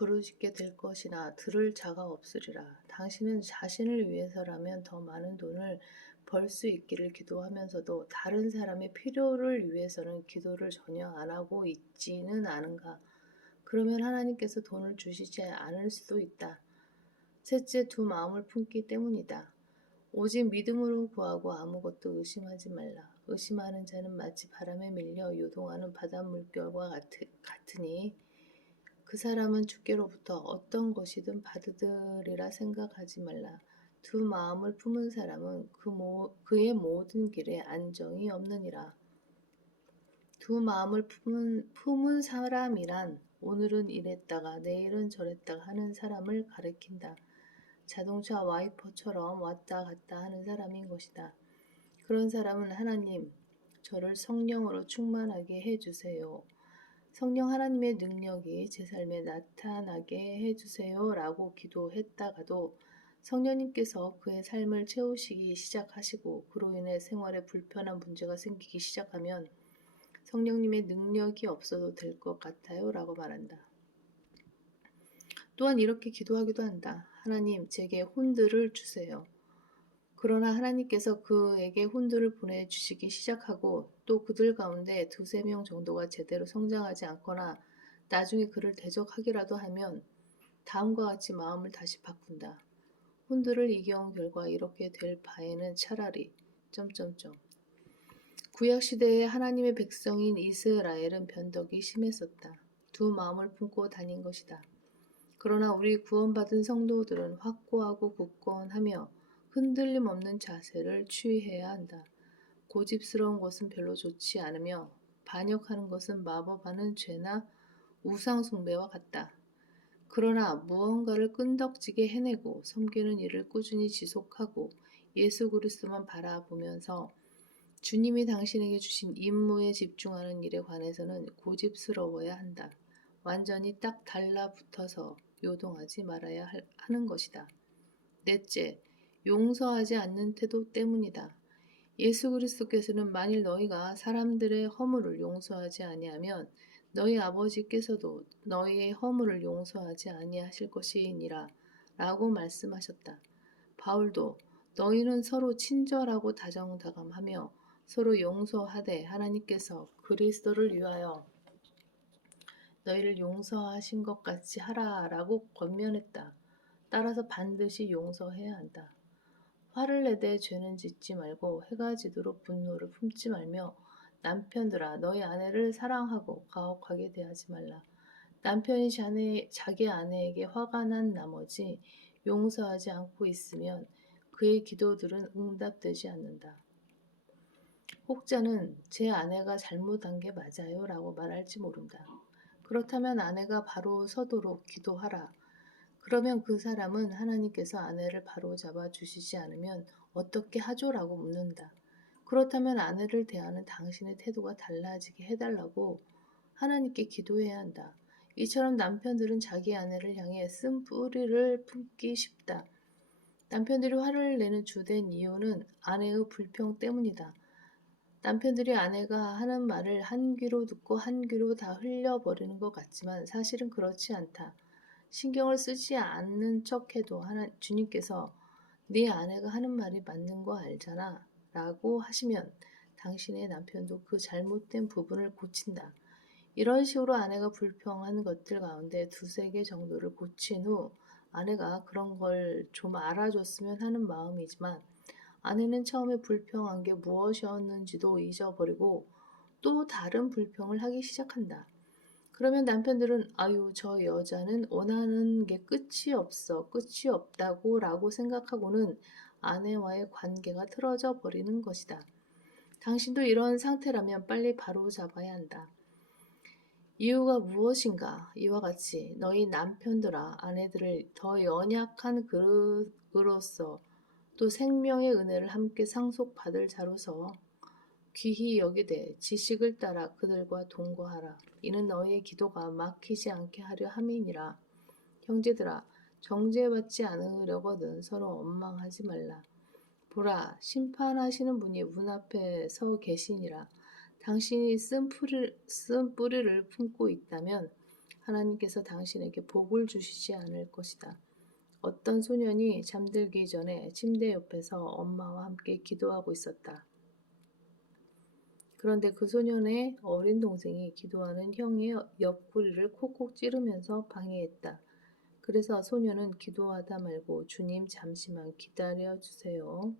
부르짖게 될 것이나 들을 자가 없으리라. 당신은 자신을 위해서라면 더 많은 돈을 벌 수 있기를 기도하면서도 다른 사람의 필요를 위해서는 기도를 전혀 안 하고 있지는 않은가? 그러면 하나님께서 돈을 주시지 않을 수도 있다. 셋째, 두 마음을 품기 때문이다. 오직 믿음으로 구하고 아무것도 의심하지 말라. 의심하는 자는 마치 바람에 밀려 요동하는 바닷물결과 같으니 그 사람은 주께로부터 어떤 것이든 받으리라 생각하지 말라. 두 마음을 품은 사람은 그의 모든 길에 안정이 없느니라. 두 마음을 품은 사람이란 오늘은 이랬다가 내일은 저랬다가 하는 사람을 가리킨다. 자동차 와이퍼처럼 왔다 갔다 하는 사람인 것이다. 그런 사람은 하나님, 저를 성령으로 충만하게 해주세요. 성령 하나님의 능력이 제 삶에 나타나게 해주세요 라고 기도했다가도 성령님께서 그의 삶을 채우시기 시작하시고 그로 인해 생활에 불편한 문제가 생기기 시작하면 성령님의 능력이 없어도 될 것 같아요 라고 말한다. 또한 이렇게 기도하기도 한다. 하나님, 제게 혼들을 주세요. 그러나 하나님께서 그에게 혼들을 보내주시기 시작하고 또 그들 가운데 두세 명 정도가 제대로 성장하지 않거나 나중에 그를 대적하기라도 하면 다음과 같이 마음을 다시 바꾼다. 혼들을 이겨온 결과 이렇게 될 바에는 차라리 구약시대에 하나님의 백성인 이스라엘은 변덕이 심했었다. 두 마음을 품고 다닌 것이다. 그러나 우리 구원받은 성도들은 확고하고 굳건하며 흔들림 없는 자세를 취해야 한다. 고집스러운 것은 별로 좋지 않으며 반역하는 것은 마법하는 죄나 우상 숭배와 같다. 그러나 무언가를 끈덕지게 해내고 섬기는 일을 꾸준히 지속하고 예수 그리스도만 바라보면서 주님이 당신에게 주신 임무에 집중하는 일에 관해서는 고집스러워야 한다. 완전히 딱 달라붙어서 요동하지 말아야 하는 것이다. 넷째, 용서하지 않는 태도 때문이다. 예수 그리스도께서는 만일 너희가 사람들의 허물을 용서하지 아니하면 너희 아버지께서도 너희의 허물을 용서하지 아니하실 것이니라 라고 말씀하셨다. 바울도 너희는 서로 친절하고 다정다감하며 서로 용서하되 하나님께서 그리스도를 위하여 너희를 용서하신 것 같이 하라라고 권면했다. 따라서 반드시 용서해야 한다. 화를 내되 죄는 짓지 말고 해가 지도록 분노를 품지 말며 남편들아 너희 아내를 사랑하고 가혹하게 대하지 말라. 남편이 자기 아내에게 화가 난 나머지 용서하지 않고 있으면 그의 기도들은 응답되지 않는다. 혹자는 제 아내가 잘못한 게 맞아요 라고 말할지 모른다. 그렇다면 아내가 바로 서도록 기도하라. 그러면 그 사람은 하나님께서 아내를 바로 잡아 주시지 않으면 어떻게 하죠라고 묻는다. 그렇다면 아내를 대하는 당신의 태도가 달라지게 해달라고 하나님께 기도해야 한다. 이처럼 남편들은 자기 아내를 향해 쓴 뿌리를 품기 쉽다. 남편들이 화를 내는 주된 이유는 아내의 불평 때문이다. 남편들이 아내가 하는 말을 한 귀로 듣고 한 귀로 다 흘려버리는 것 같지만 사실은 그렇지 않다. 신경을 쓰지 않는 척해도 주님께서 네 아내가 하는 말이 맞는 거 알잖아 라고 하시면 당신의 남편도 그 잘못된 부분을 고친다. 이런 식으로 아내가 불평한 것들 가운데 두세 개 정도를 고친 후 아내가 그런 걸 좀 알아줬으면 하는 마음이지만 아내는 처음에 불평한 게 무엇이었는지도 잊어버리고 또 다른 불평을 하기 시작한다. 그러면 남편들은 아유 저 여자는 원하는 게 끝이 없다고 라고 생각하고는 아내와의 관계가 틀어져 버리는 것이다. 당신도 이런 상태라면 빨리 바로 잡아야 한다. 이유가 무엇인가? 이와 같이 너희 남편들아 아내들을 더 연약한 그릇으로서 또 생명의 은혜를 함께 상속받을 자로서 귀히 여기되 지식을 따라 그들과 동거하라. 이는 너희의 기도가 막히지 않게 하려 함이니라. 형제들아 정죄받지 않으려거든 서로 원망하지 말라. 보라 심판하시는 분이 문 앞에 서 계시니라. 당신이 쓴 뿌리를 품고 있다면 하나님께서 당신에게 복을 주시지 않을 것이다. 어떤 소년이 잠들기 전에 침대 옆에서 엄마와 함께 기도하고 있었다. 그런데 그 소년의 어린 동생이 기도하는 형의 옆구리를 콕콕 찌르면서 방해했다. 그래서 소년은 기도하다 말고 주님 잠시만 기다려 주세요.